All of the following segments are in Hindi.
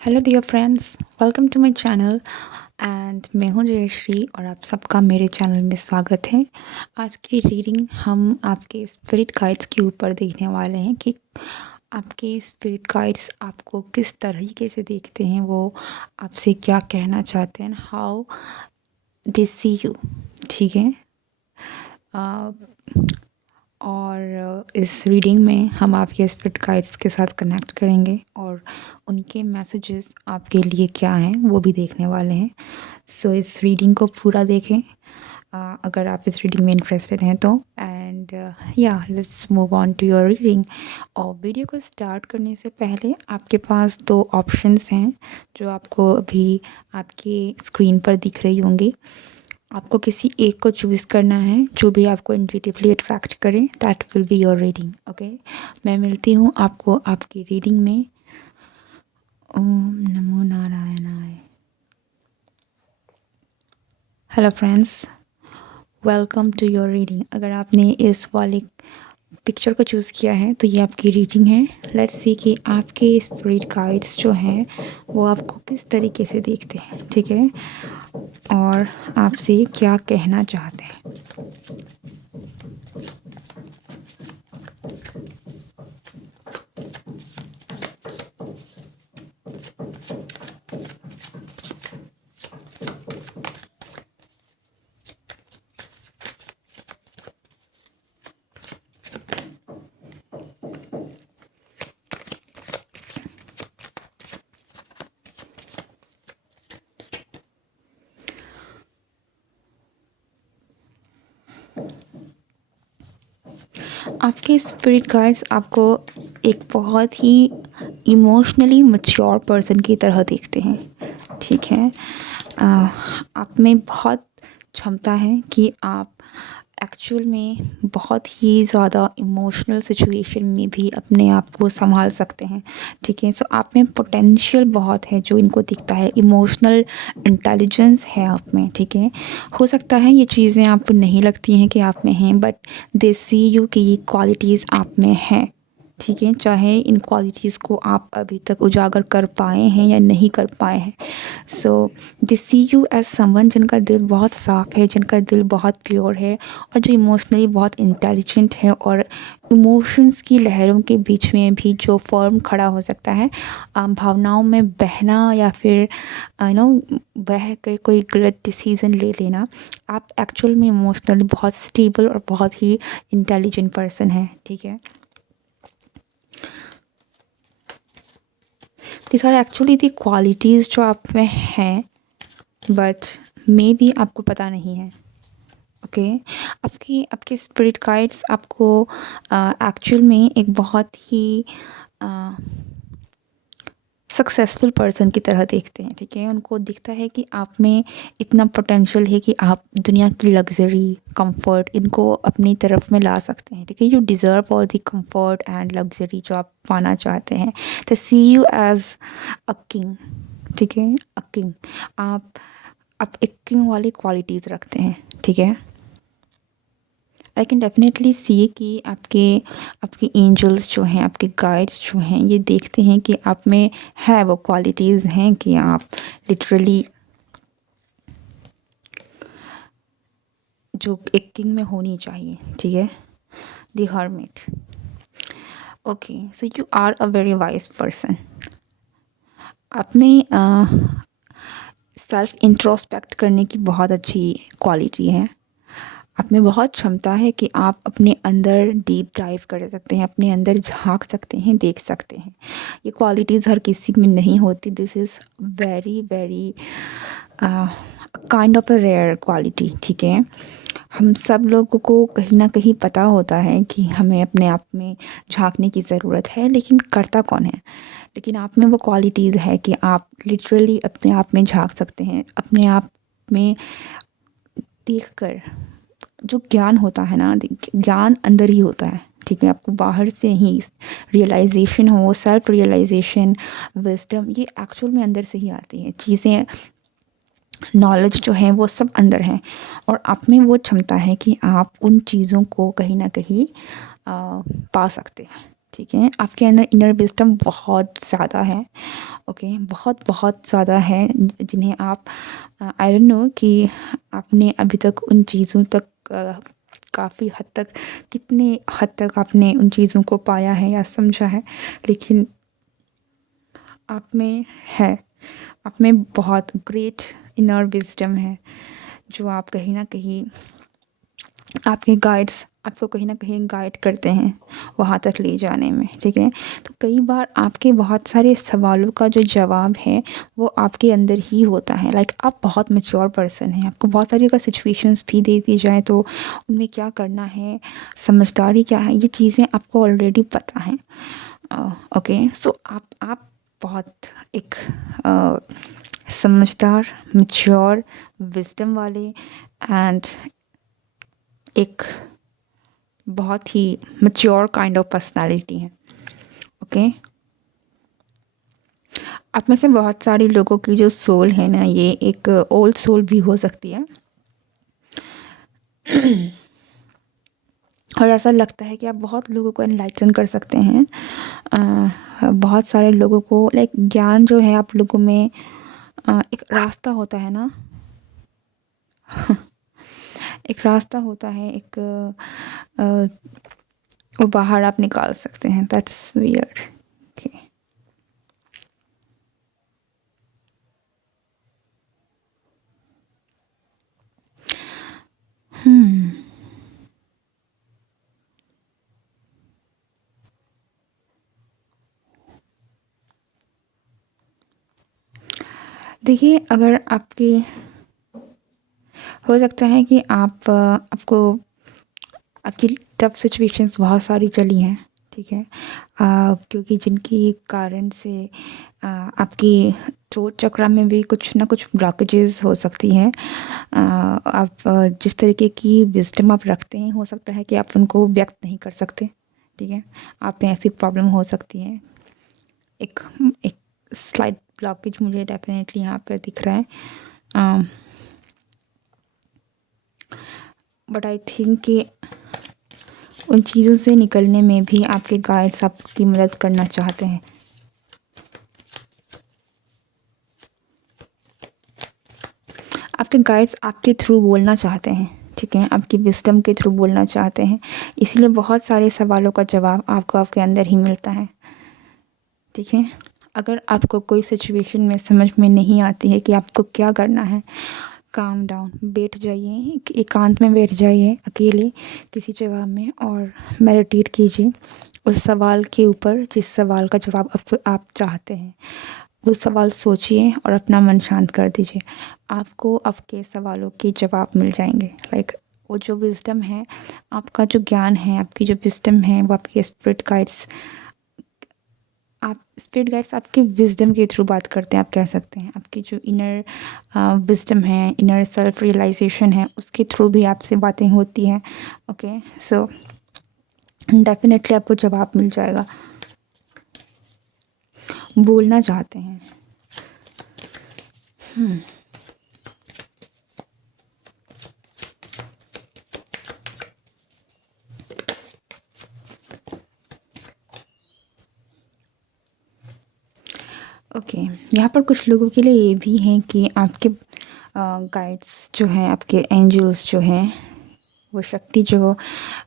Hello dear friends, welcome to my channel and मैं हूं जयश्री और आप सबका मेरे चैनल में स्वागत है। आज की रीडिंग हम आपके स्पिरिट गाइड्स के ऊपर देखने वाले हैं कि आपके स्पिरिट गाइड्स आपको किस तरीके से देखते हैं, वो आपसे क्या कहना चाहते हैं, हाउ दे सी यू। ठीक है। अ, और इस रीडिंग में हम आपके स्पिरिट गाइड्स के साथ कनेक्ट करेंगे और उनके मैसेजेस आपके लिए क्या हैं वो भी देखने वाले हैं। सो इस रीडिंग को पूरा देखें अगर आप इस रीडिंग में इंटरेस्टेड हैं तो। एंड या let's move on to your reading. और वीडियो को स्टार्ट करने से पहले आपके पास दो ऑप्शंस हैं जो आपको अभी आपके स्क्रीन पर दिख रही होंगी। आपको किसी एक को चूज़ करना है जो भी आपको इंट्यूटिवली अट्रैक्ट करे, that will be your reading. Okay, मैं मिलती हूँ आपको आपकी रीडिंग में। ओम नमो नारायणाय। Hello friends, welcome to your reading. अगर आपने इस वाले पिक्चर को चूज़ किया है तो ये आपकी रीडिंग है। लेट्स सी कि आपके स्पिरिट गाइड्स जो हैं वो आपको किस तरीके से देखते हैं, ठीक है, और आपसे क्या कहना चाहते हैं। आपके स्पिरिट गाइड्स आपको एक बहुत ही इमोशनली मैच्योर पर्सन की तरह देखते हैं, ठीक है। आप में बहुत क्षमता है कि आप एक्चुअल में बहुत ही ज़्यादा इमोशनल सिचुएशन में भी अपने आप को संभाल सकते हैं, ठीक है। सो आप में पोटेंशियल बहुत है जो इनको दिखता है, इमोशनल इंटेलिजेंस है आप में, ठीक है। हो सकता है ये चीज़ें आपको नहीं लगती हैं कि आप में हैं, बट दे सी यू कि ये क्वालिटीज़ आप में हैं, ठीक है। चाहे इन क्वालिटीज़ को आप अभी तक उजागर कर पाए हैं या नहीं कर पाए हैं। सो दे सी यू एज समवन जिनका दिल बहुत साफ़ है, जिनका दिल बहुत प्योर है और जो इमोशनली बहुत इंटेलिजेंट है और इमोशंस की लहरों के बीच में भी जो फर्म खड़ा हो सकता है। भावनाओं में बहना या फिर नो बह के कोई गलत डिसीज़न ले लेना, आप एक्चुअल में इमोशनली बहुत स्टेबल और बहुत ही इंटेलिजेंट पर्सन है, ठीक है। these are actually the qualities जो आप में हैं, बट मे बी आपको पता नहीं है। ओके, आपकी आपके स्पिरिट गाइड्स आपको एक्चुअल में एक बहुत ही सक्सेसफुल पर्सन की तरह देखते हैं, ठीक है। उनको दिखता है कि आप में इतना पोटेंशियल है कि आप दुनिया की लग्जरी कंफर्ट इनको अपनी तरफ में ला सकते हैं, ठीक है। You deserve all the comfort and luxury जो आप पाना चाहते हैं। तो सी यू एज अ किंग, ठीक है, अ किंग। आप एक किंग वाली क्वालिटीज़ रखते हैं, ठीक है। आई कैन डेफिनेटली सी कि आपके आपके एंजल्स जो हैं, आपके गाइड्स जो हैं, ये देखते हैं कि आप में है वो क्वालिटीज़ हैं कि आप लिटरली जो एक किंग में होनी चाहिए, ठीक है। The hermit. Okay, so you are a very wise person. आप में सेल्फ इंट्रोस्पेक्ट करने की बहुत अच्छी क्वालिटी है। आप में बहुत क्षमता है कि आप अपने अंदर डीप डाइव कर सकते हैं, अपने अंदर झांक सकते हैं, देख सकते हैं। ये क्वालिटीज़ हर किसी में नहीं होती। This is very very kind of a rare quality, ठीक है। हम सब लोगों को कहीं ना कहीं पता होता है कि हमें अपने आप में झांकने की ज़रूरत है, लेकिन करता कौन है। लेकिन आप में वो क्वालिटीज़ है कि आप लिटरली अपने आप में झांक सकते हैं, अपने आप में देख कर। जो ज्ञान होता है ना, ज्ञान अंदर ही होता है, ठीक है। आपको बाहर से ही रियलाइजेशन हो, सेल्फ रियलाइजेशन, विजडम, ये एक्चुअल में अंदर से ही आती है चीज़ें। नॉलेज जो है वो सब अंदर है और आप में वो क्षमता है कि आप उन चीज़ों को कहीं ना कहीं पा सकते हैं, ठीक है। आपके अंदर इनर विजडम बहुत ज़्यादा है ओके, बहुत बहुत ज़्यादा है जिन्हें आप आई डोंट नो कि आपने अभी तक उन चीज़ों तक काफ़ी हद तक कितने हद तक आपने उन चीज़ों को पाया है या समझा है, लेकिन आप में है, आप में बहुत ग्रेट इनर विज़डम है, जो आप कहीं न कहीं आपके गाइड्स आपको कहीं न कहीं गाइड करते हैं वहाँ तक ले जाने में, ठीक है? तो कई बार आपके बहुत सारे सवालों का जो जवाब है, वो आपके अंदर ही होता है। लाइक आप बहुत मैच्योर पर्सन हैं, आपको बहुत सारी अगर सिचुएशंस भी दे दी जाएँ तो उनमें क्या करना है, समझदारी क्या है, ये चीज़ें आपको ऑलरेडी पता हैं। ओके, सो आप बहुत एक समझदार, मैच्योर, विज़डम वाले एंड एक बहुत ही मैच्योर काइंड ऑफ पर्सनैलिटी है। ओके, आप में से बहुत सारे लोगों की जो सोल है ना, ये एक ओल्ड सोल भी हो सकती है। और ऐसा लगता है कि आप बहुत लोगों को एनलाइटन कर सकते हैं। बहुत सारे लोगों को लाइक ज्ञान जो है आप लोगों में एक रास्ता होता है ना। एक रास्ता होता है, एक वो बाहर आप निकाल सकते हैं। That's weird. ओके, देखिए, अगर आपके हो सकता है कि आपको आपकी टफ सिचुएशंस बहुत सारी चली हैं, ठीक है? क्योंकि जिनकी कारण से आपकी थ्रोट चक्रा में भी कुछ ना कुछ ब्लॉकेजेस हो सकती हैं। आप जिस तरीके की विज़डम आप रखते हैं, हो सकता है कि आप उनको व्यक्त नहीं कर सकते, ठीक है? आप में ऐसी प्रॉब्लम हो सकती है। एक एक स्लाइट ब्लॉकेज मुझे डेफ़िनेटली यहाँ पे दिख रहा है। बट आई थिंक कि उन चीज़ों से निकलने में भी आपके गाइड्स आपकी मदद करना चाहते हैं। आपके गाइड्स आपके थ्रू बोलना चाहते हैं, ठीक है? आपकी विज़डम के थ्रू बोलना चाहते हैं। इसीलिए बहुत सारे सवालों का जवाब आपको आपके अंदर ही मिलता है, ठीक है? अगर आपको कोई सिचुएशन में समझ में नहीं आती है कि आपको क्या करना है, काम डाउन, बैठ जाइए, एकांत में बैठ जाइए अकेले किसी जगह में और मेडिटेट कीजिए उस सवाल के ऊपर जिस सवाल का जवाब आप चाहते हैं। वो सवाल सोचिए और अपना मन शांत कर दीजिए। आपको आपके सवालों के जवाब मिल जाएंगे। लाइक वो जो विज़डम है, आपका जो ज्ञान है, आपकी जो विज़डम है, वो आपके स्पिरिट गाइड्स आप स्पिरिट गाइड्स आपके विज़डम के थ्रू बात करते हैं, आप कह सकते हैं। आपकी जो इनर विज़डम है, इनर सेल्फ रियलाइज़ेशन है, उसके थ्रू भी आपसे बातें होती हैं। ओके, सो डेफ़िनेटली आपको जवाब मिल जाएगा। बोलना चाहते हैं। ओके, यहाँ पर कुछ लोगों के लिए ये भी हैं कि आपके गाइड्स जो हैं, आपके एंजल्स जो हैं, वो शक्ति जो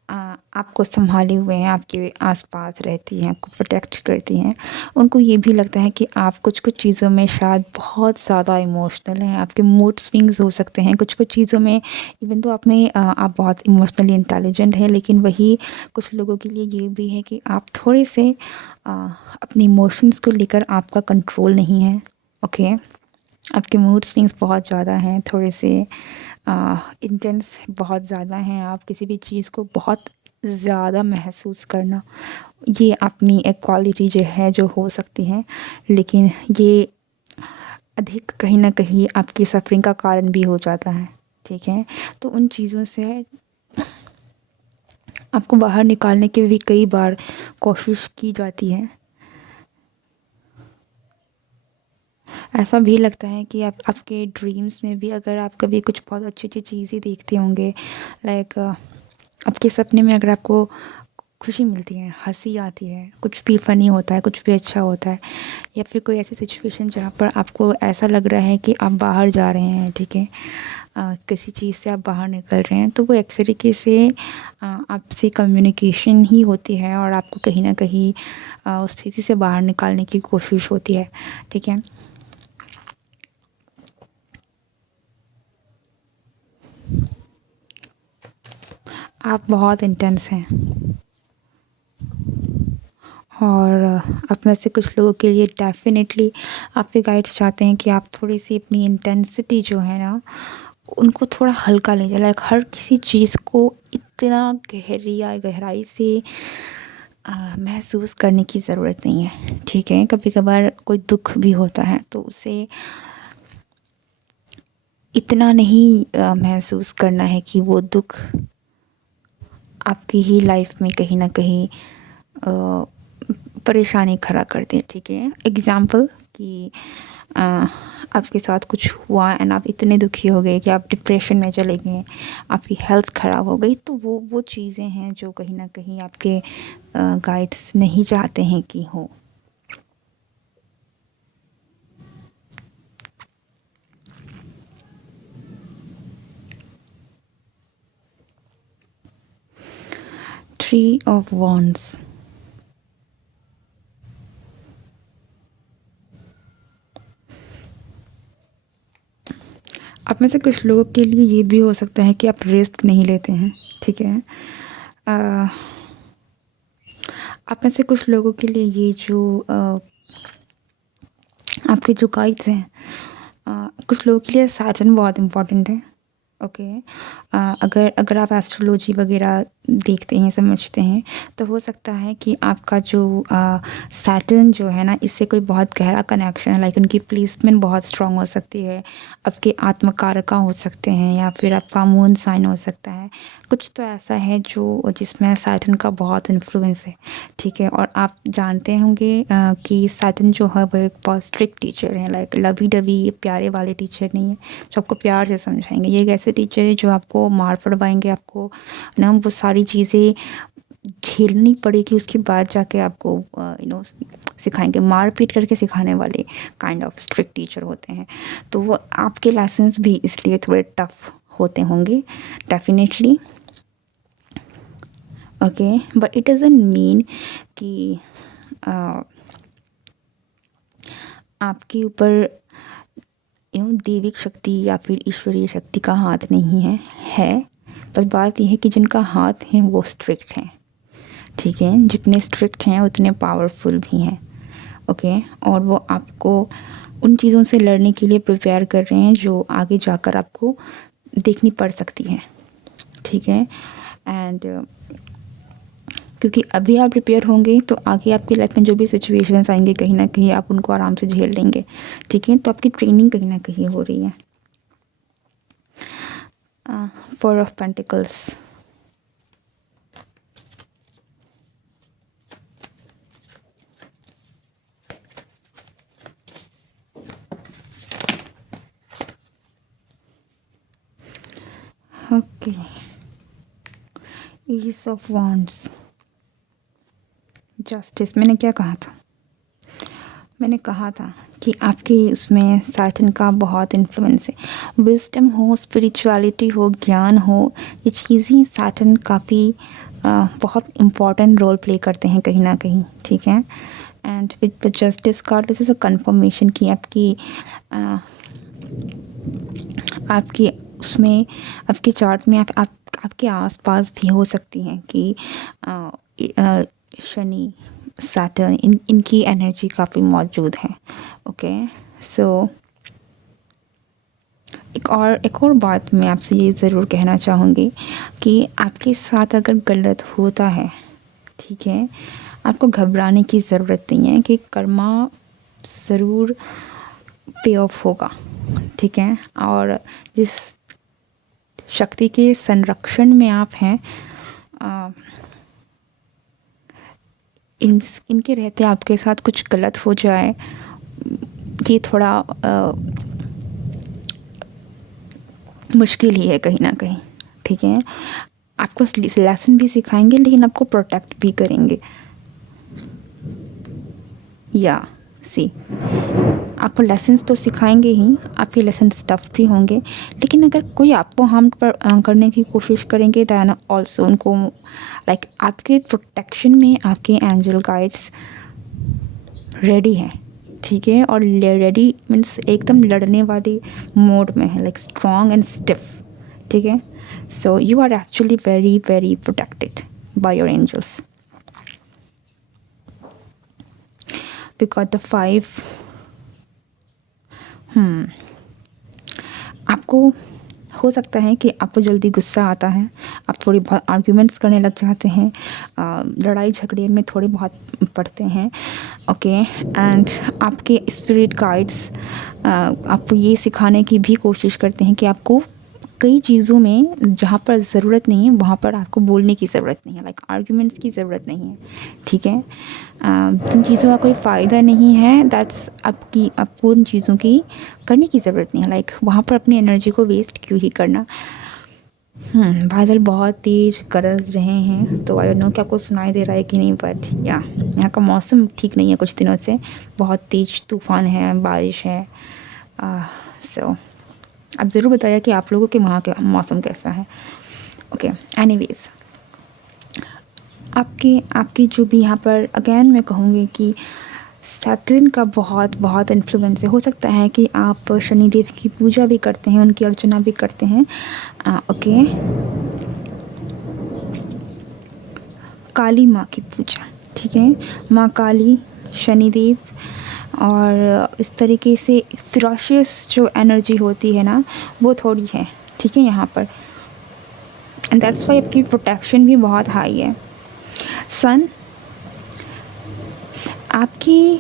आपको संभाले हुए हैं, आपके आसपास रहती हैं, आपको प्रोटेक्ट करती हैं। उनको ये भी लगता है कि आप कुछ-कुछ चीज़ों में शायद बहुत ज़्यादा इमोशनल हैं, आपके मूड स्विंग्स हो सकते हैं कुछ-कुछ चीज़ों में। इवन तो आप बहुत इमोशनली इंटेलिजेंट हैं, लेकिन वही कुछ लोगों के लिए ये भी है कि आप थोड़े से अपने इमोशंस को लेकर आपका कंट्रोल नहीं है। ओके, आपके मूड स्विंग्स बहुत ज़्यादा हैं, थोड़े से इंटेंस बहुत ज़्यादा हैं। आप किसी भी चीज़ को बहुत ज़्यादा महसूस करना, ये अपनी एक क्वालिटी जो है जो हो सकती है, लेकिन ये अधिक कहीं न कहीं आपकी सफ़रिंग का कारण भी हो जाता है, ठीक है? तो उन चीज़ों से आपको बाहर निकालने की भी कई बार कोशिश की जाती है। ऐसा भी लगता है कि आप आपके ड्रीम्स में भी अगर आप कभी कुछ बहुत अच्छी-अच्छी चीज़ें देखते होंगे, लाइक आपके सपने में अगर आपको खुशी मिलती है, हँसी आती है, कुछ भी फ़नी होता है, कुछ भी अच्छा होता है, या फिर कोई ऐसी सिचुएशन जहाँ पर आपको ऐसा लग रहा है कि आप बाहर जा रहे हैं, ठीक है, किसी चीज़ से आप बाहर निकल रहे हैं, तो वो एक तरीके से आपसे कम्युनिकेशन ही होती है और आपको कहीं न कहीं उस स्थिति से बाहर निकालने की कोशिश होती है, ठीक है। आप बहुत इंटेंस हैं और आप में से कुछ लोगों के लिए डेफ़िनेटली आपके गाइड्स चाहते हैं कि आप थोड़ी-सी अपनी इंटेंसिटी जो है ना, उनको थोड़ा हल्का लीजिए। लाइक हर किसी चीज़ को इतना गहराई से महसूस करने की ज़रूरत नहीं है, ठीक है। कभी-कभार कोई दुःख भी होता है तो उसे इतना नहीं महसूस करना है कि वो दुःख आपकी ही लाइफ में कहीं न कहीं अ, परेशानी खड़ा कर दे, ठीक है। एग्ज़ाम्पल कि अ, आपके साथ कुछ हुआ एंड आप इतने दुखी हो गए कि आप डिप्रेशन में चले गए, आपकी हेल्थ ख़राब हो गई, तो वो चीज़ें हैं जो कहीं न कहीं आपके गाइड्स नहीं चाहते हैं कि हो। Three of wands. आप में से कुछ लोगों के लिए ये भी हो सकता है कि आप रिस्क नहीं लेते हैं, ठीक है। अ, आप में से कुछ लोगों के लिए ये जो आपके जो गाइड्स हैं, कुछ लोगों के लिए सैटर्न बहुत इम्पोर्टेंट है, ओके। अगर अगर आप एस्ट्रोलॉजी वगैरह देखते हैं, समझते हैं, तो हो सकता है कि आपका जो सैटर्न जो है ना, इससे कोई बहुत गहरा कनेक्शन है। लाइक उनकी प्लेसमेंट बहुत स्ट्रांग हो सकती है, आपके आत्मकारका हो सकते हैं, या फिर आपका मून साइन हो सकता है। कुछ तो ऐसा है जो जिसमें सैटर्न का बहुत इन्फ्लुएंस है, ठीक है। और आप जानते होंगे कि सैटर्न जो है वो एक बहुत स्ट्रिक्ट टीचर है, लाइक लवी डवी प्यारे वाले टीचर नहीं है जो आपको प्यार से समझाएंगे। ये एक ऐसे टीचर है जो आपको मार पड़वाएंगे, आपको ना वो सारी चीज़ें झेलनी पड़ेगी, उसके बाद जाके आपको सिखाएंगे। मार पीट करके सिखाने वाले काइंड ऑफ स्ट्रिक्ट टीचर होते हैं, तो वो आपके लेसन्स भी इसलिए थोड़े टफ होते होंगे definitely, okay. But it doesn't mean कि आपके ऊपर दैविक शक्ति या फिर ईश्वरीय शक्ति का हाथ नहीं है। बस बात यह है कि जिनका हाथ है वो स्ट्रिक्ट हैं, ठीक है। जितने स्ट्रिक्ट हैं उतने पावरफुल भी हैं, ओके। और वो आपको उन चीज़ों से लड़ने के लिए प्रिपेयर कर रहे हैं जो आगे जाकर आपको देखनी पड़ सकती हैं, ठीक है। एंड क्योंकि अभी आप प्रिपेयर होंगे तो आगे आपकी लाइफ में जो भी सिचुएशंस आएंगे कहीं ना कहीं आप उनको आराम से झेल लेंगे, ठीक है। तो आपकी ट्रेनिंग कहीं ना कहीं हो रही है। Four of pentacles. Okay, ace of wands, justice. मैंने क्या कहा था? मैंने कहा था कि आपके उसमें सैटर्न का बहुत इन्फ्लुएंस है। विज़डम हो, स्पिरिचुअलिटी हो, ज्ञान हो, ये चीज़ें सैटर्न काफ़ी बहुत इम्पॉर्टेंट रोल प्ले करते हैं कहीं ना कहीं, ठीक है। And with the justice card this is a confirmation कि अ, आपकी उसमें आपके चार्ट में आपके आसपास भी हो सकती हैं कि शनि, सैटर्न, इनकी एनर्जी काफ़ी मौजूद है, ओके। सो एक और बात मैं आपसे ये ज़रूर कहना चाहूँगी कि आपके साथ अगर गलत होता है, ठीक है, आपको घबराने की ज़रूरत नहीं है कि कर्मा ज़रूर पे ऑफ होगा, ठीक है। और जिस शक्ति के संरक्षण में आप हैं, इनके रहते आपके साथ कुछ गलत हो जाए, ये थोड़ा मुश्किल ही है कहीं ना कहीं, ठीक है। आपको लेसन भी सिखाएंगे लेकिन आपको प्रोटेक्ट भी करेंगे। या सी आपको लेसन्स तो सिखाएंगे ही, आपके लेसन टफ भी होंगे, लेकिन अगर कोई आपको हार्म करने की कोशिश करेंगे दैन ऑल्सो उनको लाइक आपके प्रोटेक्शन में आपके एंजल गाइड्स रेडी हैं, ठीक है। और रेडी मीन्स एकदम लड़ने वाली मोड में है, लाइक स्ट्रॉन्ग एंड स्टिफ, ठीक है। So you are actually very very protected by your angels. We got the 5। आपको हो सकता है कि आपको जल्दी गुस्सा आता है, आप थोड़ी बहुत आर्ग्यूमेंट्स करने लग जाते हैं, लड़ाई झगड़े में थोड़े बहुत पड़ते हैं, ओके। एंड आपके स्पिरिट गाइड्स आपको ये सिखाने की भी कोशिश करते हैं कि आपको कई चीज़ों में जहाँ पर ज़रूरत नहीं है वहाँ पर आपको बोलने की ज़रूरत नहीं है, लाइक आर्ग्यूमेंट्स की ज़रूरत नहीं है, ठीक है। जिन चीज़ों का कोई फ़ायदा नहीं है दैट्स आपको उन चीज़ों की करने की ज़रूरत नहीं है, लाइक वहाँ पर अपनी एनर्जी को वेस्ट क्यों ही करना। बादल बहुत तेज़ गरज रहे हैं, तो आई डोंट नो कि आपको सुनाई दे रहा है कि नहीं, बट या यहाँ का मौसम ठीक नहीं है कुछ दिनों से, बहुत तेज़ तूफ़ान है, बारिश है। सो आप ज़रूर बताइए कि आप लोगों के वहाँ का मौसम कैसा है, ओके। एनीवेज़ आपकी जो भी यहाँ पर अगेन मैं कहूँगी कि सैटर्न का बहुत बहुत इन्फ्लुएंस है। हो सकता है कि आप शनिदेव की पूजा भी करते हैं, उनकी अर्चना भी करते हैं, ओके। काली माँ की पूजा, ठीक है। माँ काली, शनिदेव और इस तरीके से फिरोशियस जो एनर्जी होती है ना वो थोड़ी है, ठीक है यहाँ पर। एंड दैट्स वाई आपकी प्रोटेक्शन भी बहुत हाई है। सन आपकी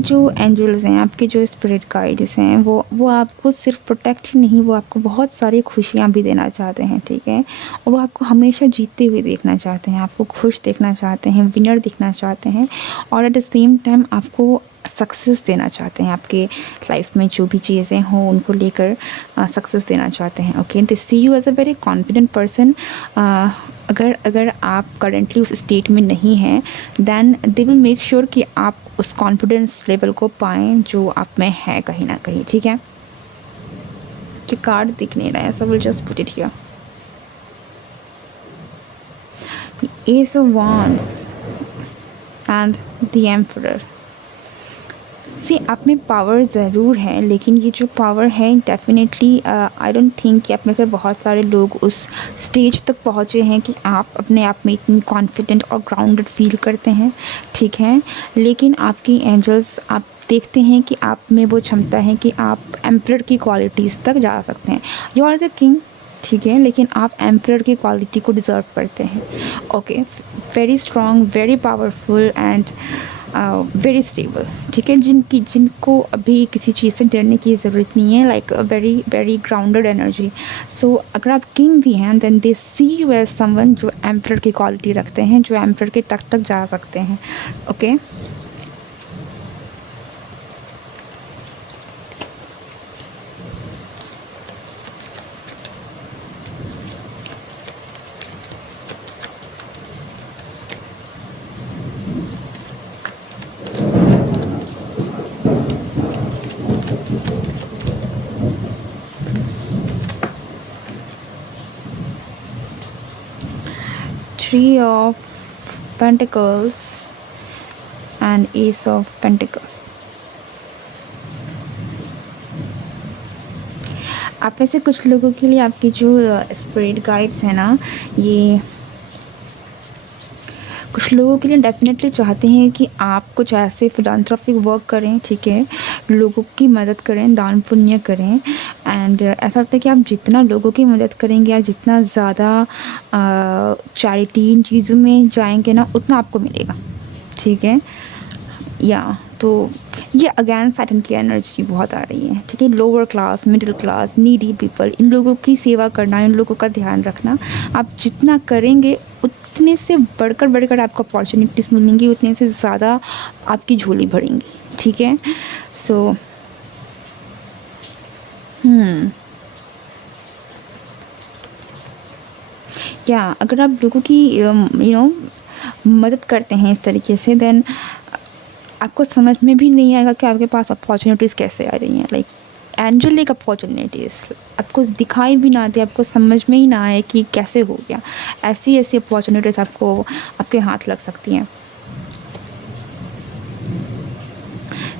जो एंजल्स हैं, आपके जो स्पिरिट गाइड्स हैं, वो आपको सिर्फ प्रोटेक्ट ही नहीं, वो आपको बहुत सारी खुशियाँ भी देना चाहते हैं, ठीक है। और वो आपको हमेशा जीतते हुए देखना चाहते हैं, आपको खुश देखना चाहते हैं, विनर देखना चाहते हैं, और एट द सेम टाइम आपको सक्सेस देना चाहते हैं। आपके लाइफ में जो भी चीज़ें हों उनको लेकर सक्सेस देना चाहते हैं, okay. They see you as a very confident person. अगर आप करेंटली उस स्टेट में नहीं हैं then they will make sure कि आप उस कॉन्फिडेंस लेवल को पाएँ जो आप में है कहीं ना कहीं, ठीक है। कि कार्ड दिख नहीं रहा है, so will just put it here. Ace of wands and the emperor. See आप में पावर ज़रूर है, लेकिन ये जो पावर है डेफिनेटली आई डोंट थिंक कि आप में से बहुत सारे लोग उस स्टेज तक पहुँचे हैं कि आप अपने आप में इतनी कॉन्फिडेंट और ग्राउंडेड फील करते हैं, ठीक है। लेकिन आपकी एंजल्स आप देखते हैं कि आप में वो क्षमता है कि आप एम्परर की क्वालिटीज़ तक जा सकते हैं। यू आर द किंग, ठीक है, लेकिन आप एम्परर की क्वालिटी को डिज़र्व करते हैं, okay. Very strong, very powerful and very stable, ठीक है। जिनको अभी किसी चीज़ से डरने की ज़रूरत नहीं है, like very very grounded energy. So अगर आप किंग भी हैं then they see you as someone जो एम्परर की क्वालिटी रखते हैं, जो एम्परर के तक जा सकते हैं, okay. Three of Pentacles and Ace of Pentacles. आप में से कुछ लोगों के लिए आपकी जो स्पिरिट गाइड्स हैं ना, ये कुछ लोगों के लिए डेफिनेटली चाहते हैं कि आप कुछ ऐसे फिलांथ्रोपिक वर्क करें, ठीक है, लोगों की मदद करें, दान पुण्य करें। एंड ऐसा लगता है कि आप जितना लोगों की मदद करेंगे या जितना ज़्यादा चैरिटी इन चीज़ों में जाएंगे ना उतना आपको मिलेगा, ठीक है। या तो ये अगेन सैटर्न की एनर्जी बहुत आ रही है, ठीक है। Lower class, middle class, needy people, इन लोगों की सेवा करना, इन लोगों का ध्यान रखना, आप जितना करेंगे उतने से बढ़कर आपको अपॉर्चुनिटीज़ मिलेंगी, उतने से ज़्यादा आपकी झोली भरेंगी, ठीक है। सो क्या अगर आप लोगों की मदद करते हैं इस तरीके से, देन आपको समझ में भी नहीं आएगा कि आपके पास अपॉर्चुनिटीज़ कैसे आ रही हैं। लाइक एंजलिक अपॉर्चुनिटीज़ आपको दिखाई भी ना दे, आपको समझ में ही ना आए कि कैसे हो गया, ऐसी ऐसी अपॉर्चुनिटीज़ आपको आपके हाथ लग सकती हैं।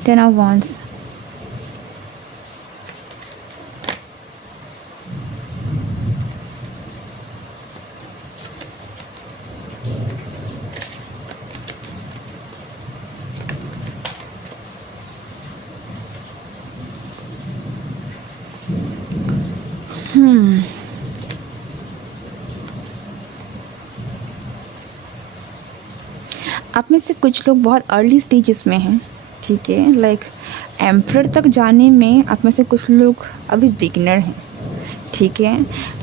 10 ऑफ वांड्स, आप में से कुछ लोग बहुत अर्ली स्टेजेस में हैं, ठीक है। लाइक एम्परर तक जाने में आप में से कुछ लोग अभी बिगिनर हैं, ठीक है।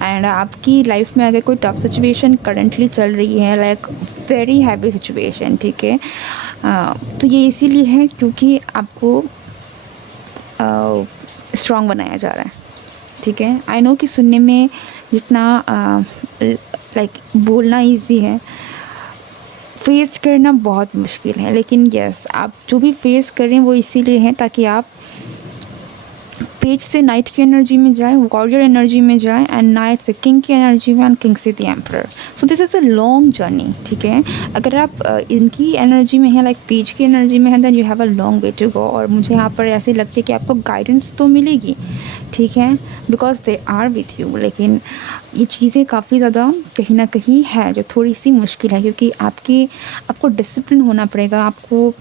एंड आपकी लाइफ में अगर कोई टफ सिचुएशन करंटली चल रही है, लाइक वेरी हैवी सिचुएशन, ठीक है, तो ये इसीलिए है क्योंकि आपको स्ट्रॉन्ग बनाया जा रहा है, ठीक है। आई नो कि सुनने में जितना लाइक बोलना इजी है, फेस करना बहुत मुश्किल है, लेकिन यस, आप जो भी फेस कर रहे हैं वो इसीलिए है ताकि आप पेज से नाइट की एनर्जी में जाए, वॉरियर एनर्जी में जाए, एंड नाइट से किंग की एनर्जी में, एंड किंग से the emperor. So this is a long journey, ठीक है। अगर आप इनकी एनर्जी में है, लाइक पेज की एनर्जी में है, then you have a long way to go. और मुझे यहाँ पर ऐसे लगता है कि आपको गाइडेंस तो मिलेगी, ठीक है, because they are with you, लेकिन ये चीज़ें काफ़ी ज़्यादा कहीं ना कहीं है जो थोड़ी सी मुश्किल है, क्योंकि आपको डिसिप्लिन होना पड़ेगा। आपको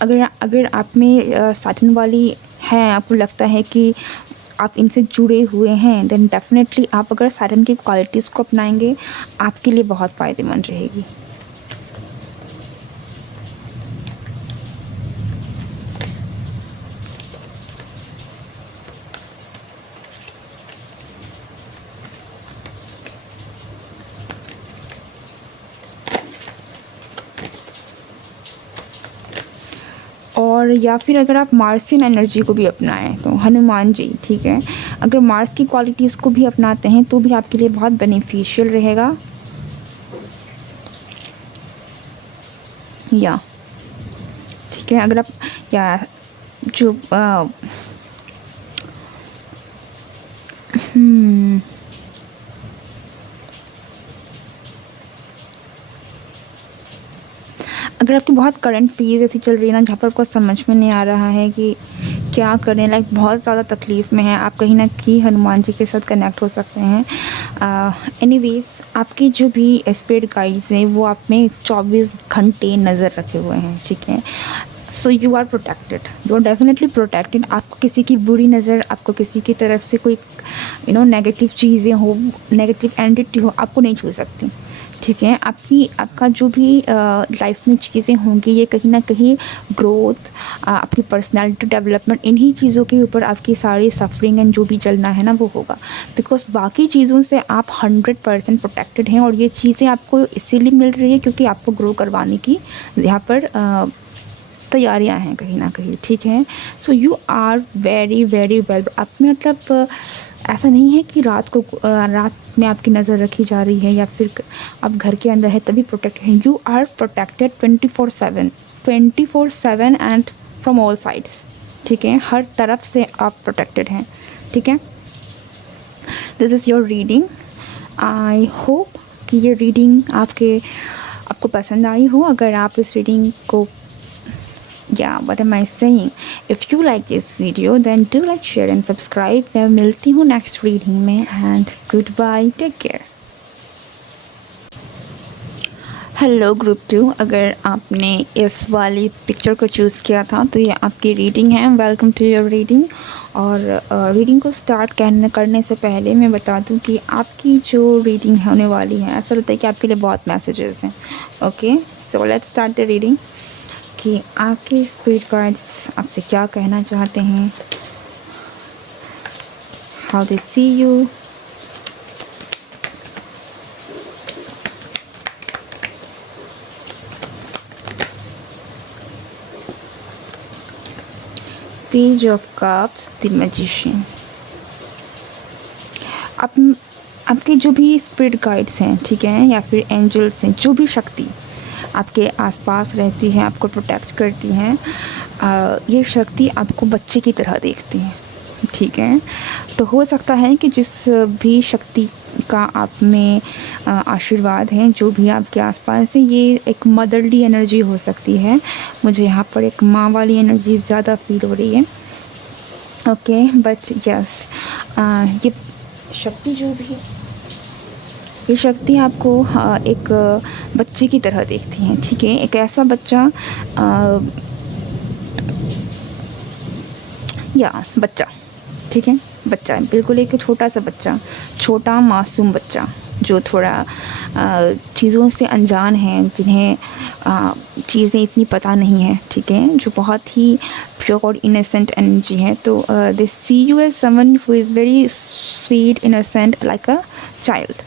अगर अगर आप में साधन वाली हैं, आपको लगता है कि आप इनसे जुड़े हुए हैं, देन डेफिनेटली आप अगर साधन की क्वालिटीज़ को अपनाएंगे, आपके लिए बहुत फ़ायदेमंद रहेगी। और या फिर अगर आप मार्सियन एनर्जी को भी अपनाएं तो हनुमान जी, ठीक है, अगर मार्स की क्वालिटीज़ को भी अपनाते हैं तो भी आपके लिए बहुत बेनिफिशियल रहेगा। या ठीक है, अगर आप या जो अगर आपकी बहुत करंट फेज़ ऐसी चल रही है ना, जहाँ पर आपको समझ में नहीं आ रहा है कि क्या करें, लाइक बहुत ज़्यादा तकलीफ़ में है, आप कहीं ना कहीं हनुमान जी के साथ कनेक्ट हो सकते हैं। एनीवेज़, आपकी जो भी स्पिरिट गाइड्स हैं वो आप में 24 घंटे नज़र रखे हुए हैं, ठीक है। So you are protected, you are definitely protected. आपको किसी की बुरी नज़र, आपको किसी की तरफ से कोई नेगेटिव चीज़ें हो, नेगेटिव एंटिटी हो, आपको नहीं छू सकती, ठीक है। आपका जो भी लाइफ में चीज़ें होंगी, ये कहीं ना कहीं ग्रोथ, आपकी पर्सनालिटी डेवलपमेंट, इन्हीं चीज़ों के ऊपर आपकी सारी सफरिंग एंड जो भी चलना है ना वो होगा, बिकॉज बाकी चीज़ों से आप 100% प्रोटेक्टेड हैं। और ये चीज़ें आपको इसीलिए मिल रही है क्योंकि आपको ग्रो करवाने की यहाँ पर तैयारियां हैं कहीं ना कहीं, ठीक है। So you are very very well. आप में मतलब ऐसा नहीं है कि रात में आपकी नज़र रखी जा रही है या फिर आप घर के अंदर है तभी प्रोटेक्टेड हैं। You are protected 24/7, 24/7 and from all sides, ठीक है। हर तरफ से आप प्रोटेक्टेड हैं, ठीक है। This is your reading. I hope कि ये रीडिंग आपको पसंद आई हो। अगर आप इस रीडिंग को what am I saying? If you like this video, then do like, share and subscribe. मैं मिलती हूँ next reading में, and goodbye, take care. Hello group 2, अगर आपने इस वाली पिक्चर को चूज़ किया था तो ये आपकी रीडिंग है। Welcome to your reading. और रीडिंग को स्टार्ट करने से पहले मैं बता दूं कि आपकी जो रीडिंग होने वाली है, ऐसा लगता है कि आपके लिए बहुत मैसेजेस हैं। Okay, so let's start the reading कि आपके स्पिरिट गाइड्स आपसे क्या कहना चाहते हैं, how they see you. Page of cups, the magician. आपके जो भी स्पिरिट गाइड्स हैं, ठीक है, या फिर एंजल्स हैं, जो भी शक्ति आपके आसपास रहती है, आपको प्रोटेक्ट करती हैं, ये शक्ति आपको बच्चे की तरह देखती हैं, ठीक है। तो हो सकता है कि जिस भी शक्ति का आप में आशीर्वाद है, जो भी आपके आसपास है, ये एक मदरली एनर्जी हो सकती है। मुझे यहाँ पर एक माँ वाली एनर्जी ज़्यादा फील हो रही है। ओके, बट यस, ये शक्ति जो भी, ये शक्ति आपको एक बच्चे की तरह देखती हैं, ठीक है। एक ऐसा बच्चा, या बच्चा, ठीक है, बच्चा, बिल्कुल एक छोटा सा बच्चा, छोटा मासूम बच्चा, जो थोड़ा चीज़ों से अनजान है, जिन्हें चीज़ें इतनी पता नहीं है, ठीक है, जो बहुत ही प्योर इनोसेंट एनर्जी है। तो they see you as someone who is very sweet, innocent, like a child,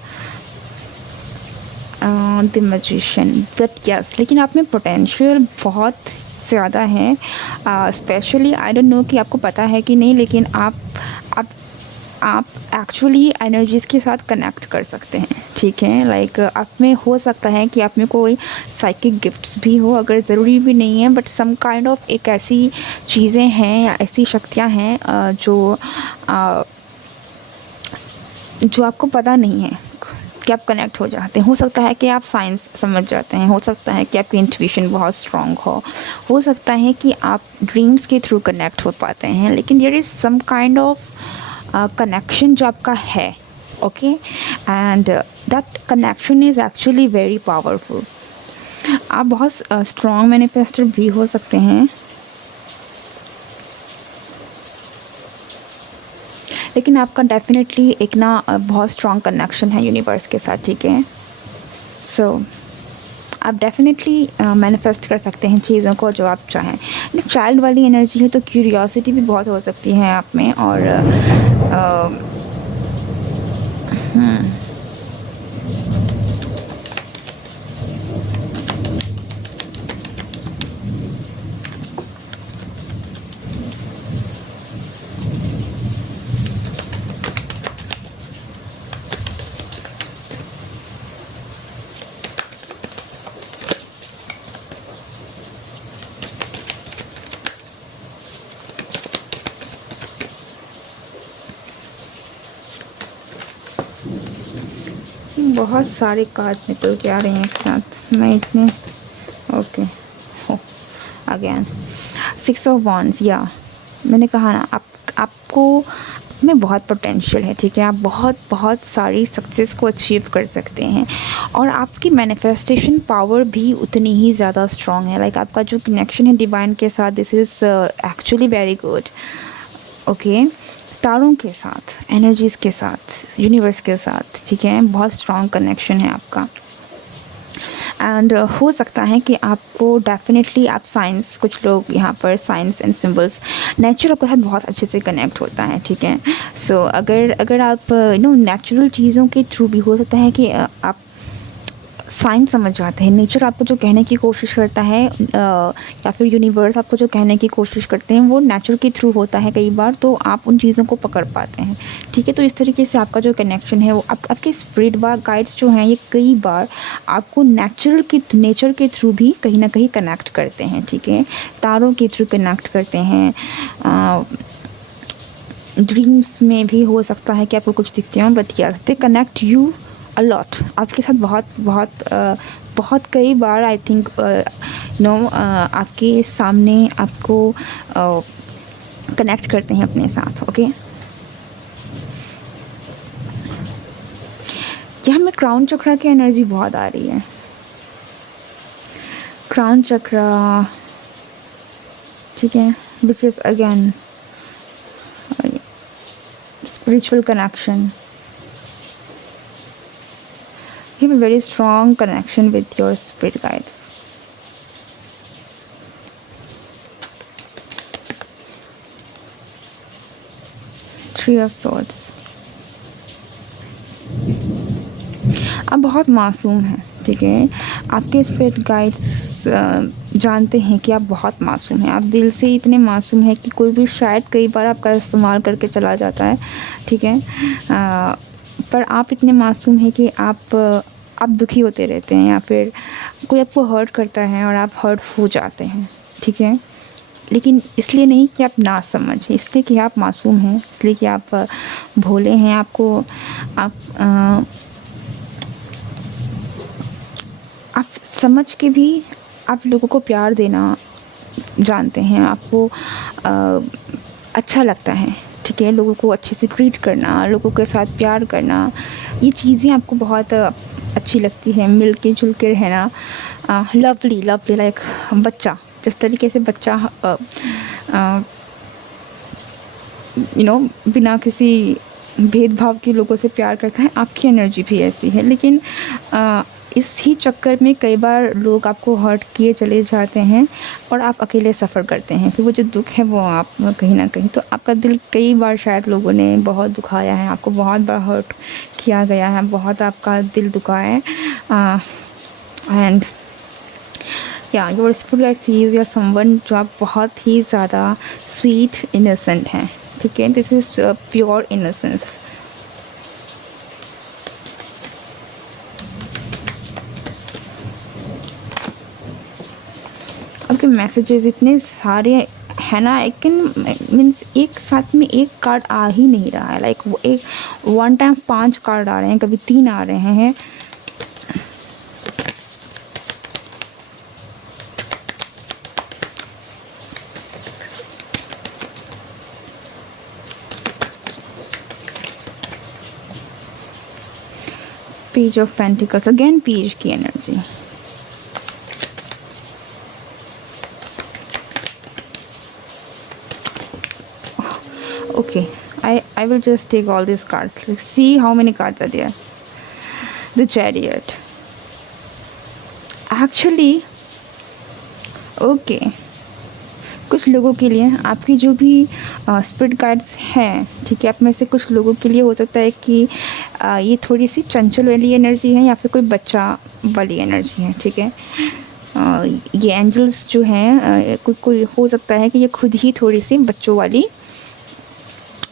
the magician. But yes, लेकिन आप में पोटेंशियल बहुत ज़्यादा है। स्पेशली आई डोंट नो कि आपको पता है कि नहीं, लेकिन आप आप एक्चुअली एनर्जीज़ के साथ कनेक्ट कर सकते हैं, ठीक है। लाइक आप में हो सकता है कि आप में कोई साइकिक गिफ्ट्स भी हो, अगर ज़रूरी भी नहीं है, बट सम काइंड ऑफ एक ऐसी चीज़ें हैं या ऐसी शक्तियाँ हैं जो आपको पता नहीं है कि आप कनेक्ट हो जाते हैं। हो सकता है कि आप साइंस समझ जाते हैं, हो सकता है कि आपकी इंट्यूशन बहुत स्ट्रॉन्ग हो सकता है कि आप ड्रीम्स के थ्रू कनेक्ट हो पाते हैं, लेकिन there is some kind of connection जो आपका है, okay, and that connection is actually very powerful. आप बहुत स्ट्रॉन्ग मैनिफेस्टर भी हो सकते हैं, लेकिन आपका डेफिनेटली एक ना बहुत स्ट्रॉन्ग कनेक्शन है यूनिवर्स के साथ, ठीक है। सो आप डेफिनेटली मैनिफेस्ट कर सकते हैं चीज़ों को जो आप चाहें। चाइल्ड वाली एनर्जी है तो क्यूरियोसिटी भी बहुत हो सकती है आप में, और बहुत सारे कार्ड्स निकल के आ रहे हैं एक साथ, मैं इतने, ओके, हो अगेन 6 ऑफ वॉन्ड्स। या मैंने कहा ना, आपको में बहुत पोटेंशियल है, ठीक है। आप बहुत बहुत सारी सक्सेस को अचीव कर सकते हैं, और आपकी मैनिफेस्टेशन पावर भी उतनी ही ज़्यादा स्ट्रॉन्ग है। लाइक आपका जो कनेक्शन है डिवाइन के साथ, this is actually very good, okay. तारों के साथ, एनर्जीज़ के साथ, यूनिवर्स के साथ, ठीक है, बहुत स्ट्रॉन्ग कनेक्शन है आपका। एंड हो सकता है कि आपको डेफिनेटली आप साइंस, कुछ लोग यहाँ पर साइंस एंड सिंबल्स, नेचर आपके साथ बहुत अच्छे से कनेक्ट होता है, ठीक है। सो अगर आप नेचुरल चीज़ों के थ्रू भी हो सकता है कि आप साइंस समझ जाते हैं, नेचर आपको जो कहने की कोशिश करता है, या फिर यूनिवर्स आपको जो कहने की कोशिश करते हैं, वो नेचर के थ्रू होता है कई बार, तो आप उन चीज़ों को पकड़ पाते हैं, ठीक है। तो इस तरीके से आपका जो कनेक्शन है, वो आपके स्पिरिट गाइड्स जो हैं, ये कई बार आपको नेचर के थ्रू भी कहीं ना कहीं कनेक्ट करते हैं, ठीक है। तारों के थ्रू कनेक्ट करते हैं, ड्रीम्स में भी हो सकता है कि आपको कुछ दिखते हो, but yes, they connect you a lot. आपके साथ बहुत कई बार, आई थिंक आपके सामने आपको कनेक्ट करते हैं अपने साथ, ओके। यहाँ में क्राउन चक्रा की एनर्जी बहुत आ रही है। क्राउन चक्रा, ठीक है, which is again spiritual connection. You have a very strong connection with your spirit guides. Three of Swords. आप बहुत मासूम हैं, ठीक है। आपके स्पिरिट गाइड्स जानते हैं कि आप बहुत मासूम हैं। आप दिल से इतने मासूम हैं कि कोई भी शायद कई बार आपका इस्तेमाल करके चला जाता है, ठीक है। पर आप इतने मासूम हैं कि आप दुखी होते रहते हैं, या फिर कोई आपको हर्ट करता है और आप हर्ट हो जाते हैं, ठीक है। लेकिन इसलिए नहीं कि आप नासमझ हैं, इसलिए कि आप मासूम हैं, इसलिए कि आप भोले हैं। आप आप समझ के भी आप लोगों को प्यार देना जानते हैं, आपको अच्छा लगता है, ठीक है। लोगों को अच्छे से ट्रीट करना, लोगों के साथ प्यार करना, ये चीज़ें आपको बहुत अच्छी लगती है। मिल के जुल के रहना, लवली लवली लाइक बच्चा, जिस तरीके से बच्चा बिना किसी भेदभाव के लोगों से प्यार करता है, आपकी एनर्जी भी ऐसी है। लेकिन इस ही चक्कर में कई बार लोग आपको हर्ट किए चले जाते हैं और आप अकेले सफ़र करते हैं। फिर वो जो दुःख है वो आप कहीं न कहीं, तो आपका दिल कई बार शायद लोगों ने बहुत दुखाया है, आपको बहुत बार हर्ट किया गया है, बहुत आपका दिल दुखा है। एंड या योर स्पिरिट सीज या समवन जो आप बहुत ही ज़्यादा स्वीट इनोसेंट हैं, ठीक है। This is pure innocence. आपके मैसेजेस इतने सारे हैं ना, आई कैन मीन्स एक साथ में एक कार्ड आ ही नहीं रहा है। लाइक वो एक वन टाइम 5 कार्ड आ रहे हैं, कभी 3 आ रहे हैं। Page of pentacles, again page की energy. Okay, I will just take all these cards. Let's see how many cards are there. The Chariot. Actually, okay. कुछ लोगों के लिए आपकी जो भी स्पिरिट गाइड्स हैं, ठीक है, आप में से कुछ लोगों के लिए हो सकता है कि ये थोड़ी सी चंचल वाली एनर्जी है, या फिर कोई बच्चा वाली एनर्जी है, ठीक है। ये एंजल्स जो हैं, कोई हो सकता है कि ये खुद ही थोड़ी सी बच्चों वाली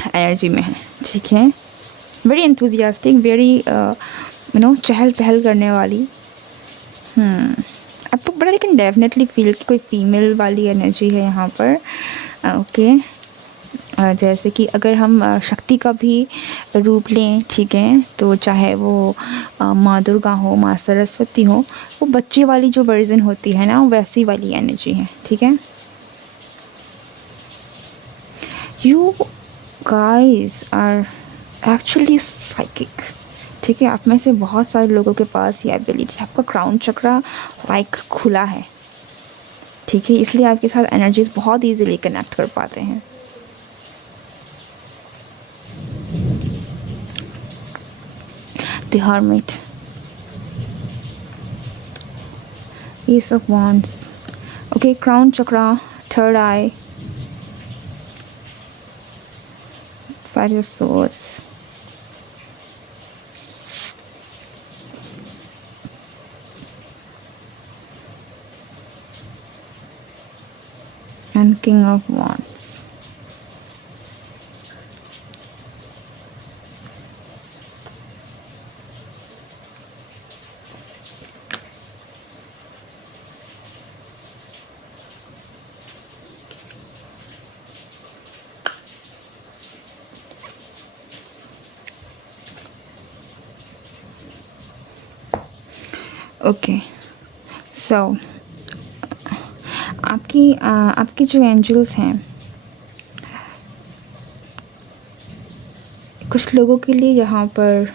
एनर्जी में है, ठीक है। वेरी एंथुजियास्टिक, वेरी चहल पहल करने वाली। आपको बड़ा लेकिन डेफिनेटली फील कि कोई फीमेल वाली एनर्जी है यहाँ पर। ओके, जैसे कि अगर हम शक्ति का भी रूप लें, ठीक है, तो चाहे वो माँ दुर्गा हो, माँ सरस्वती हो, वो बच्चे वाली जो वर्जन होती है ना, वैसी वाली एनर्जी है, ठीक है। You guys are actually psychic, ठीक है। आप में से बहुत सारे लोगों के पास ये एबिलिटी, आपका क्राउन चक्रा लाइक खुला है, ठीक है, इसलिए आपके साथ एनर्जीज बहुत इजीली कनेक्ट कर पाते हैं। The hermit, S of wands, okay, crown chakra, third I, five of swords, and King of Wands. Okay, so आपकी जो एंजल्स हैं, कुछ लोगों के लिए यहाँ पर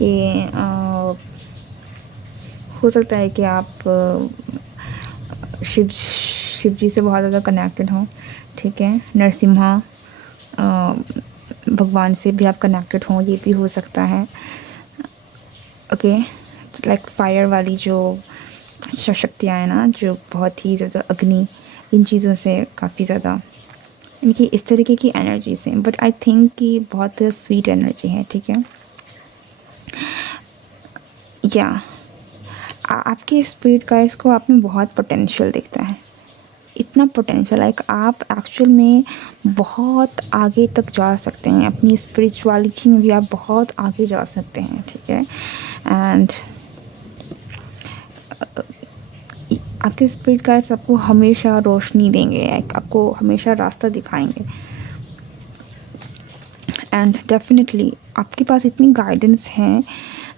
ये हो सकता है कि आप शिव जी से बहुत ज़्यादा कनेक्टेड हों, ठीक है। नरसिम्हा भगवान से भी आप कनेक्टेड हों, ये भी हो सकता है। ओके, लाइक फायर वाली जो शक्तियाँ हैं ना, जो बहुत ही ज़्यादा अग्नि, इन चीज़ों से काफ़ी ज़्यादा इनकी इस तरीके की एनर्जीज हैं। बट आई थिंक कि बहुत स्वीट एनर्जी है, ठीक है। या आपके स्पिरिट गाइड्स को आप में बहुत पोटेंशियल दिखता है, इतना पोटेंशियल, लाइक आप एक्चुअल में बहुत आगे तक जा सकते हैं, अपनी स्पिरिचुअलिटी में भी आप बहुत आगे जा सकते हैं, ठीक है। एंड आपके स्पिरिट गाइड्स आपको हमेशा रोशनी देंगे, आपको हमेशा रास्ता दिखाएंगे। एंड डेफिनेटली आपके पास इतनी गाइडेंस है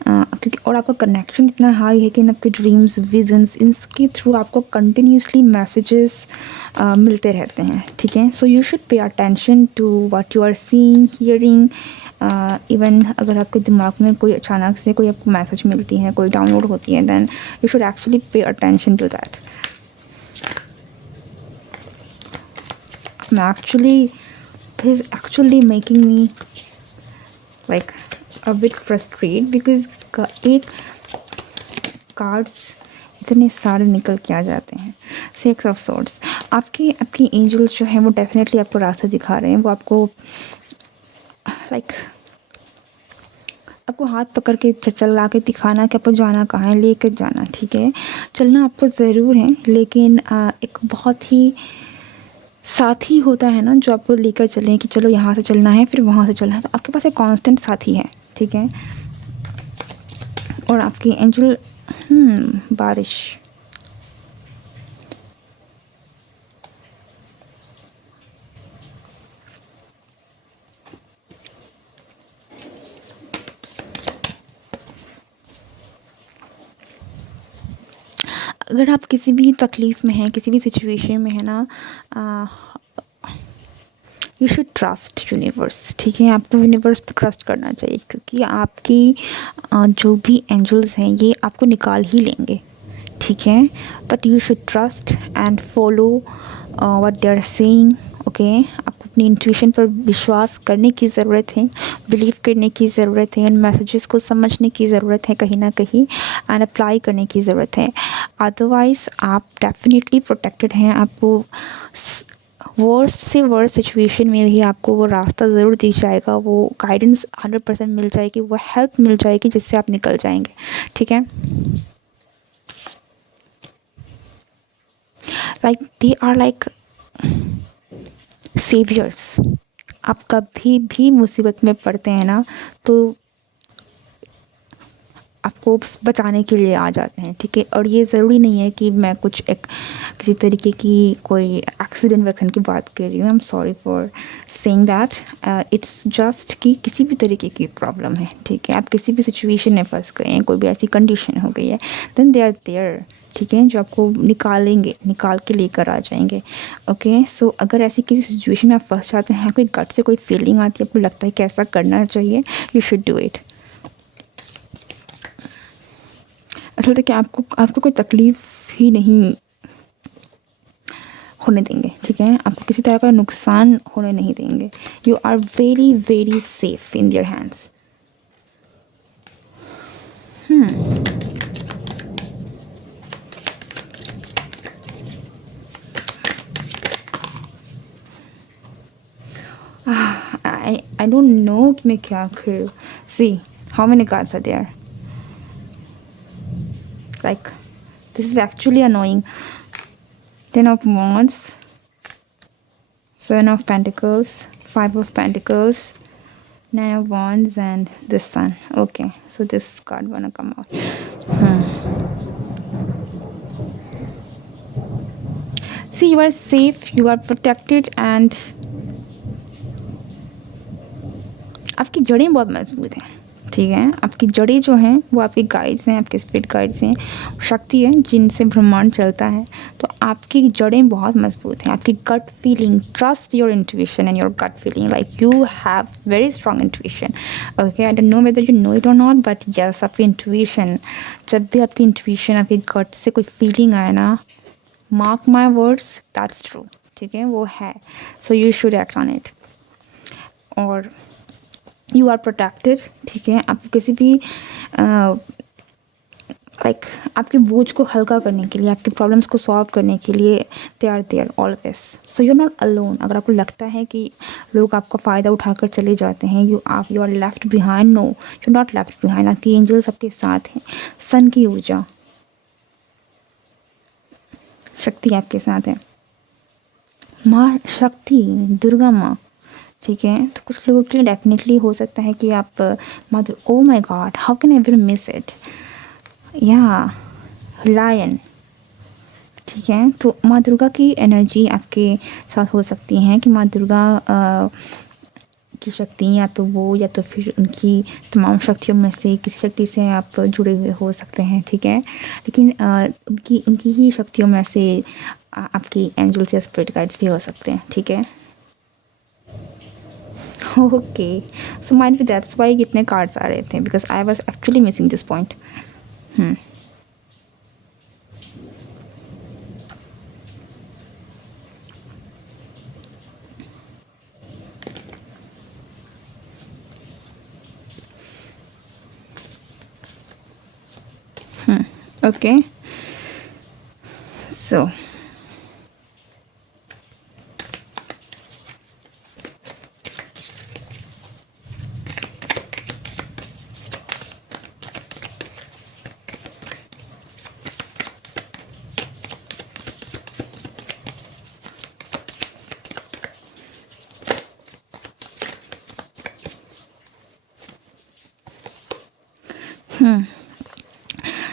क्योंकि और आपका कनेक्शन इतना हाई है कि इन आपके ड्रीम्स, विजन्स, इनके थ्रू आपको कंटिन्यूसली मैसेजेस मिलते रहते हैं, ठीक है। So you should pay attention to what you are seeing, hearing. Even अगर आपके दिमाग में कोई अचानक से कोई आपको मैसेज मिलती है, कोई डाउनलोड होती है, then you should actually pay attention to that. This is actually making me like a bit frustrated because एक कार्ड्स इतने सारे निकल के आ जाते हैं। 6 ऑफ सॉर्ड्स, आपकी एंजल्स जो हैं वो डेफिनेटली आपको रास्ता दिखा रहे हैं। वो आपको लाइक आपको हाथ पकड़ के चला के दिखाना कि आपको जाना कहाँ है, लेकर जाना, ठीक है। चलना आपको ज़रूर है, लेकिन एक बहुत ही साथी होता है ना जो आपको लेकर चलें कि चलो यहाँ से चलना है, फिर वहाँ से चलना है। तो आपके पास एक कांस्टेंट साथी है, ठीक है। और आपकी एंजल बारिश, अगर आप किसी भी तकलीफ़ में हैं, किसी भी सिचुएशन में है ना, यू शुड ट्रस्ट यूनिवर्स, ठीक है। आपको यूनिवर्स पर ट्रस्ट करना चाहिए क्योंकि आपकी जो भी एंजल्स हैं ये आपको निकाल ही लेंगे, ठीक है। But you should trust and follow what they are saying, okay. आपको अपनी इंट्यूशन पर विश्वास करने की ज़रूरत है, बिलीव करने की ज़रूरत है, उन मैसेजेस को समझने की ज़रूरत है कहीं ना कहीं, एंड अप्लाई करने की ज़रूरत है। अदरवाइज़ आप डेफिनेटली प्रोटेक्टेड हैं। आपको वर्स्ट से वर्स्ट सिचुएशन में भी आपको वो रास्ता ज़रूर दिख जाएगा, वो गाइडेंस 100% मिल जाएगी, वो हेल्प मिल जाएगी जिससे आप निकल जाएंगे, ठीक है। Like they are like saviours. आप कभी भी मुसीबत में पड़ते हैं ना तो आपको बचाने के लिए आ जाते हैं, ठीक है। और ये ज़रूरी नहीं है कि मैं कुछ एक किसी तरीके की कोई एक्सीडेंट वैक्सीडेंट की बात कर रही हूँ। I am sorry for saying that. It's just कि किसी भी तरीके की प्रॉब्लम है, ठीक है। आप किसी भी सिचुएशन में फंस गए हैं, कोई भी ऐसी कंडीशन हो गई है, देन दे आर देयर, ठीक है, जो आपको निकालेंगे, निकाल के लेकर आ जाएंगे, ओके। सो अगर ऐसी किसी सिचुएशन में आप फंस जाते हैं, कोई गट से कोई फीलिंग आती है, आपको लगता है कि ऐसा करना चाहिए, यू शुड डू इट। असल कि आपको कोई तकलीफ़ ही नहीं होने देंगे, ठीक है। आपको किसी तरह का नुकसान होने नहीं देंगे। You are very very safe in their hands. I don't know कि मैं क्या करूँ। See how many cards are there? Like this is actually annoying. 10 of Wands, 7 of Pentacles, 5 of Pentacles, 9 of Wands, and the Sun. Okay, so this card wanna come out. See, you are safe, you are protected, and आपकी जड़ें बहुत मजबूत हैं, ठीक है। आपकी जड़ें जो हैं वो आपके गाइड्स हैं, आपके स्पिरिट गाइड्स हैं, शक्ति है जिनसे ब्रह्मांड चलता है। तो आपकी जड़ें बहुत मजबूत हैं। आपकी gut feeling, trust your intuition and your gut feeling, like you have very strong intuition, okay. I don't know whether you know it or not, but yes, आपकी इंट्यूशन, जब भी आपकी इंट्यूशन, आपके गट से कोई फीलिंग आए ना, mark my words, that's true, ठीक है, वो है। So you should act on it. और यू आर प्रोटेक्टेड, ठीक है। आप किसी भी लाइक आपके बोझ को हल्का करने के लिए, आपकी प्रॉब्लम्स को सॉल्व करने के लिए they are there always. So you are not alone. अगर आपको लगता है कि लोग आपका फ़ायदा उठाकर चले जाते हैं, you are left behind, no, you not left behind. आपकी एंजल्स आपके साथ हैं। सन की ऊर्जा, शक्ति आपके साथ है। माँ शक्ति, दुर्गा माँ, ठीक है? तो कुछ लोगों के लिए डेफ़िनेटली हो सकता है कि आप oh my God! How can I ever miss it? या लायन, ठीक है? तो माँ दुर्गा की एनर्जी आपके साथ हो सकती है कि माँ दुर्गा की शक्ति, या तो वो या तो फिर उनकी तमाम शक्तियों में से किसी शक्ति से आप जुड़े हुए हो सकते हैं, ठीक है? लेकिन उनकी उनकी ही शक्तियों में से आपकी एंजल्स या स्पिरिट गाइड्स भी हो सकते हैं, ठीक है? Okay, so might be that's why कितने कार्ड्स आ रहे थे, because I was actually missing this point. Okay, so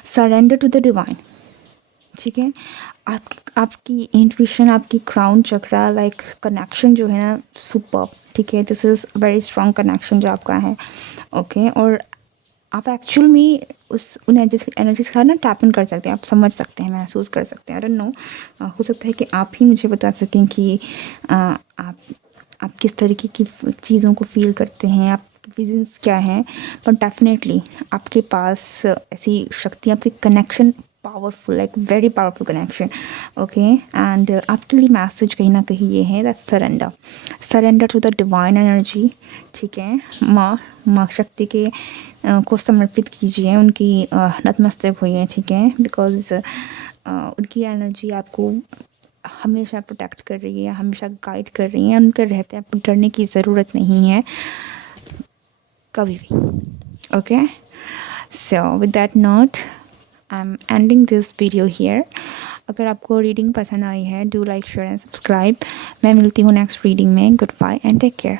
surrender to the divine, ठीक है? आपकी इंट्यूशन, आपकी क्राउन चक्रा लाइक कनेक्शन जो है ना, सुपर्ब, ठीक है? This is very strong connection जो आपका है, ओके? और आप एक्चुअल में उन एनर्जीज का ना टैप इन कर सकते हैं, आप समझ सकते हैं, महसूस कर सकते हैं। आई डोंट नो, हो सकता है कि आप ही मुझे बता सकें कि आप किस तरीके की चीज़ों को फील करते हैं, आप विजन्स क्या हैं, पर डेफिनेटली आपके पास ऐसी शक्ति, आपकी connection powerful, like very powerful connection, okay? And आपके लिए मैसेज कहीं ना कहीं ये है, that surrender, surrender to the divine energy, ठीक है? माँ शक्ति के को समर्पित कीजिए, उनकी नतमस्तक होइए, ठीक है? बिकॉज उनकी एनर्जी आपको हमेशा प्रोटेक्ट कर रही है, हमेशा गाइड कर रही है, उनके रहते आपको डरने की ज़रूरत नहीं है कभी भी, okay? So with that note I am ending this video here. अगर आपको रीडिंग पसंद आई है, do like, share and subscribe. मैं मिलती हूँ नेक्स्ट रीडिंग में। Goodbye and take care.